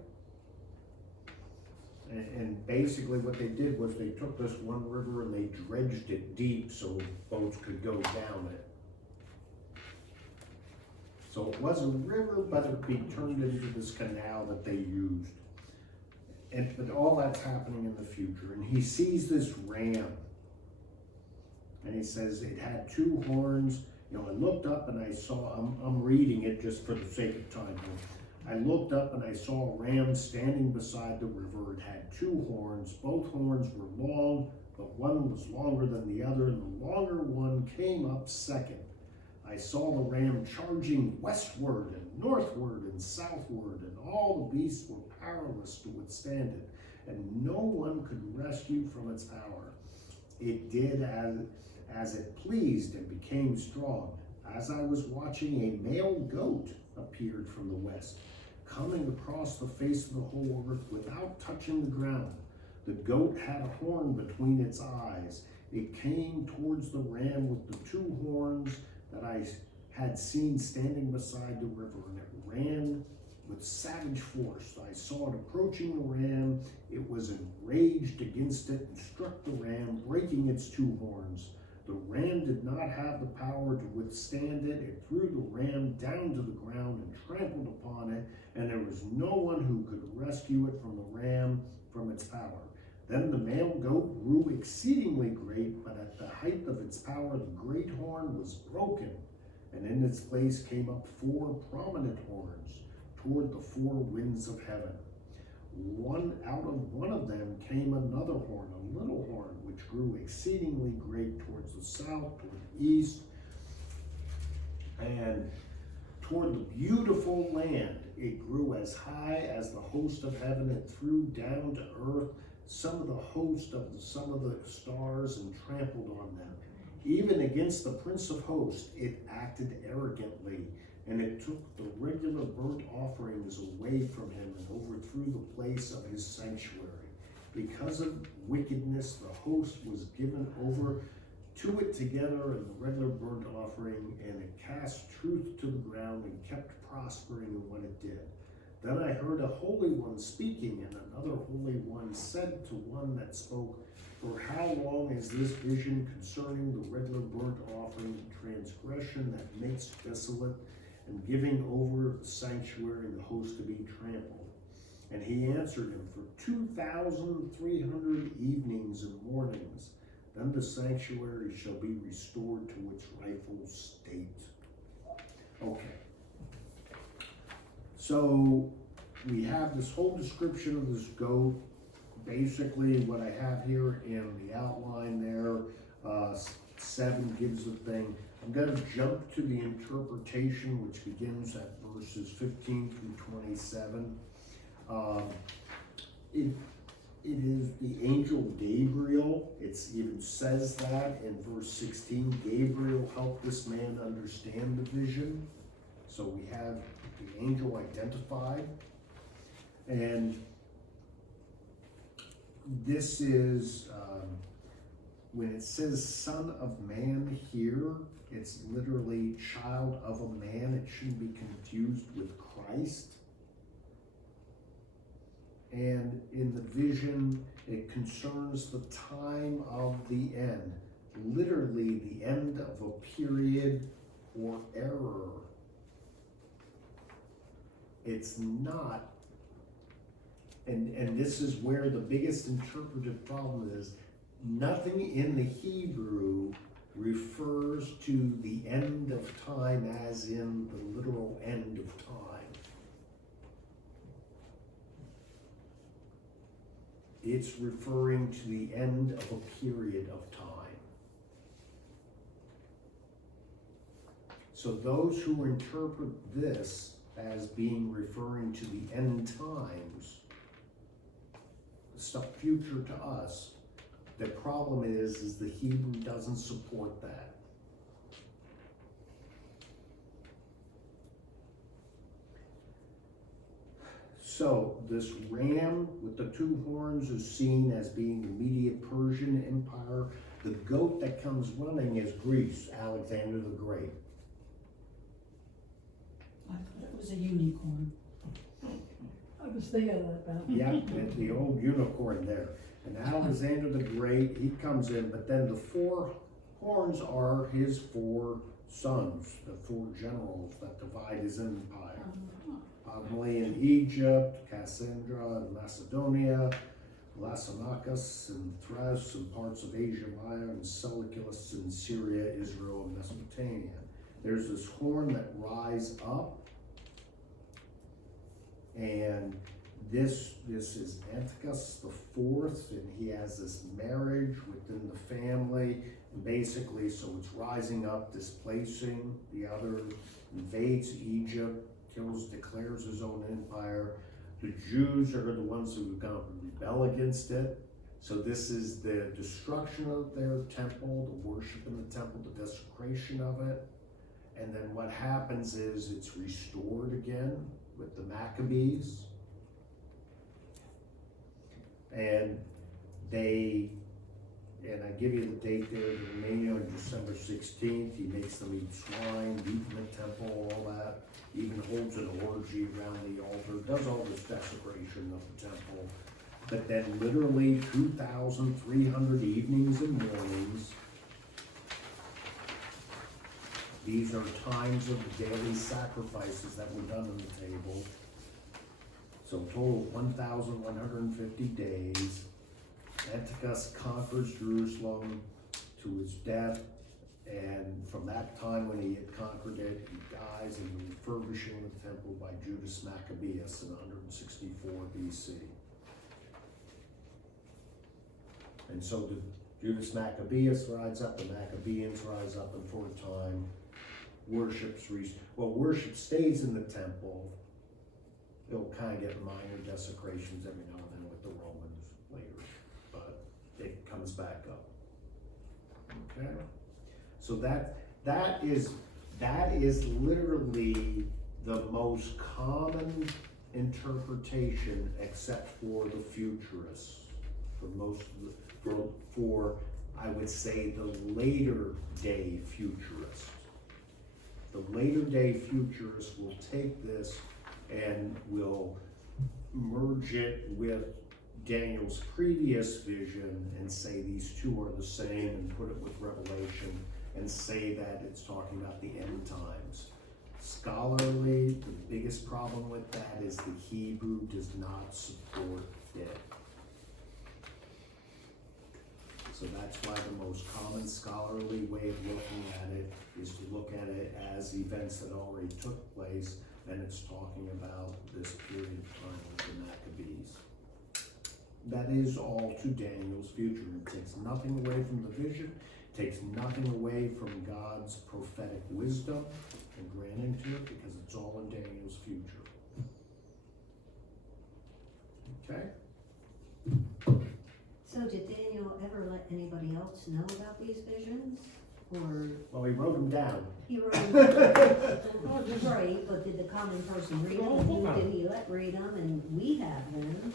And basically what they did was they took this one river and they dredged it deep so boats could go down it. So it was a river, but it be turned into this canal that they used. But all that's happening in the future. And he sees this ram. And he says it had 2 horns. I looked up and I saw, I'm reading it just for the sake of time. I looked up and I saw a ram standing beside the river. It had 2 horns. Both horns were long, but one was longer than the other, and the longer one came up second. I saw the ram charging westward and northward and southward, and all the beasts were powerless to withstand it, and no one could rescue from its power. It did as it pleased and became strong. As I was watching, a male goat appeared from the west, coming across the face of the whole earth without touching the ground. The goat had a horn between its eyes. It came towards the ram with the 2 horns that I had seen standing beside the river, and it ran with savage force. I saw it approaching the ram. It was enraged against it and struck the ram, breaking its 2 horns. The ram did not have the power to withstand it. It threw the ram down to the ground and trampled upon it, and there was no one who could rescue it from the ram from its power. Then the male goat grew exceedingly great, but at the height of its power, the great horn was broken, and in its place came up 4 prominent horns toward the 4 winds of heaven. Out of one of them came another horn, a little horn, which grew exceedingly great towards the south, toward the east, and toward the beautiful land. It grew as high as the host of heaven and threw down to earth some of the host of some of the stars and trampled on them. Even against the Prince of Hosts, it acted arrogantly, and it took the regular burnt offerings away from him and overthrew the place of his sanctuary. Because of wickedness, the host was given over to it together in the regular burnt offering, and it cast truth to the ground and kept prospering in what it did. Then I heard a holy one speaking, and another holy one said to one that spoke, for how long is this vision concerning the regular burnt offering and transgression that makes desolate, and giving over the sanctuary and the host to be trampled? And he answered him, for 2,300 evenings and mornings, then the sanctuary shall be restored to its rightful state. Okay. So we have this whole description of this goat. Basically what I have here in the outline there, 7 gives the thing. I'm going to jump to the interpretation, which begins at verses 15 through 27. It is the angel Gabriel. It's even says that in verse 16. Gabriel helped this man understand the vision. So we have the angel identified. And this is, when it says son of man here, it's literally child of a man. It shouldn't be confused with Christ. And in the vision, it concerns the time of the end, literally the end of a period or era. It's not, and this is where the biggest interpretive problem is, nothing in the Hebrew refers to the end of time as in the literal end of time. It's referring to the end of a period of time. So those who interpret this as being referring to the end times, stuff future to us, the problem is the Hebrew doesn't support that. So this ram with the two horns is seen as being the Medo-Persian Empire. The goat that comes running is Greece, Alexander the Great. I thought it was a unicorn. I was thinking of that, Val. Yeah, the old unicorn there. And Alexander the Great, he comes in, but then the four horns are his four sons, the four generals that divide his empire. Ptolemy in Egypt, Cassandra in Macedonia, Lassonacus in Thrace and parts of Asia Minor, and Seleucus in Syria, Israel, and Mesopotamia. There's this horn that rise up, and this is Antiochus the Fourth, and he has this marriage within the family, and basically, so it's rising up, displacing the other, invades Egypt, declares his own empire. The Jews are the ones who are going to rebel against it. So this is the destruction of their temple, the worship in the temple, the desecration of it. And then what happens is it's restored again with the Maccabees. And I give you the date there, the Romania on December 16th, he makes them eat swine, eat in the temple, all that. He even holds an orgy around the altar, does all this desecration of the temple. But then literally 2,300 evenings and mornings, these are times of the daily sacrifices that were done on the table. So total 1,150 days. Antiochus conquers Jerusalem to his death, and from that time when he had conquered it, he dies in the refurbishing of the temple by Judas Maccabeus in 164 BC. And so the Judas Maccabeus rides up, the Maccabeans rise up, and for a time, worship stays in the temple. It'll kind of get minor desecrations every now and then with the Romans later, but it comes back up. Okay, so that is literally the most common interpretation, except for the futurists. For I would say the later day futurists. The later day futurists will take this and will merge it with Daniel's previous vision and say these two are the same, and put it with Revelation and say that it's talking about the end times. Scholarly, the biggest problem with that is the Hebrew does not support it. So that's why the most common scholarly way of looking at it is to look at it as events that already took place, and it's talking about this period of time with the Maccabees. That is all to Daniel's future. It takes nothing away from the vision, takes nothing away from God's prophetic wisdom and granting to it, because it's all in Daniel's future. Okay? else know about these visions? Or Well, he wrote them down. he wrote them down? Right, but did the common person read them? And who did he let read them? And we have them,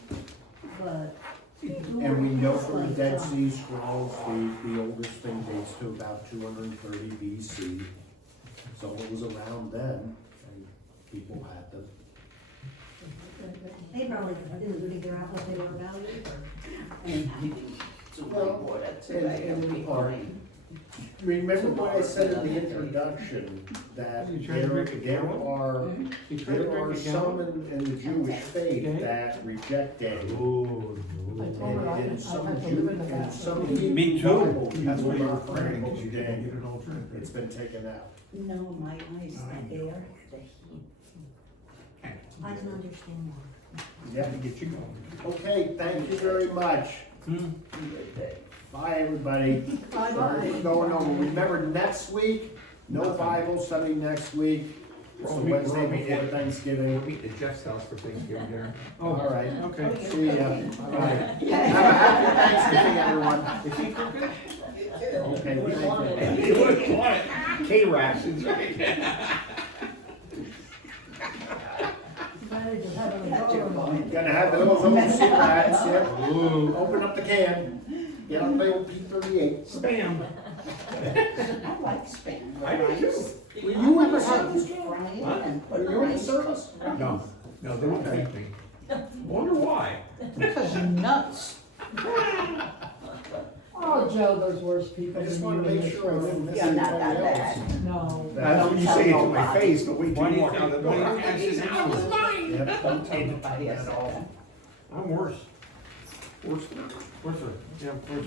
but. And we know from the Dead Sea Scrolls, the oldest thing dates to about 230 BC. So it was around then, and people had them. They probably didn't figure out what they were valued or. And I think it's a whiteboard, that's it, I have behind. Remember what I said in the introduction, that You trying to there make a there gallon? are, You trying to there are drink a some gallon? in the Jewish faith Okay. that reject Daniel. Oh, I no. told her I And had some to Jew, live in the and bathroom. some Hebrew Me too. Bible That's people why are you're not crying, critical because to you didn't Daniel. get an alternative. It's been taken out. No, my eyes, the air, the heat. I can understand why. Yeah. To get you going. Okay, thank you very much. Bye, everybody. Bye-bye. Sorry for going over. Remember, next week, no Bible study next week. It's the Wednesday before Thanksgiving. We'll meet at Jeff's house for Thanksgiving dinner. All right. Okay. See ya. Bye. Have a happy Thanksgiving, everyone. Is he cooking? Okay, we thank you. You wouldn't want it. K-rations, right? Managed to have a go. Gonna have those old cigarettes, yeah. Open up the can. Get on the old P38. Spam. I like spam. I do rice. Were you in the Fry service? it Huh? and Were put you in the rice. service? No, no, they won't thank me. Wonder why? Because you're nuts. Oh, Joe, there's worse people I just than wanted you to in make this sure I world. didn't miss You're not anybody that else. bad. No. That's when you say it to my face, but wait Why till do you you walk think, out the why do door. you think this is happening? Yep, don't tell Nobody else at all. I'm worse. Worse. Worse, yeah, worse.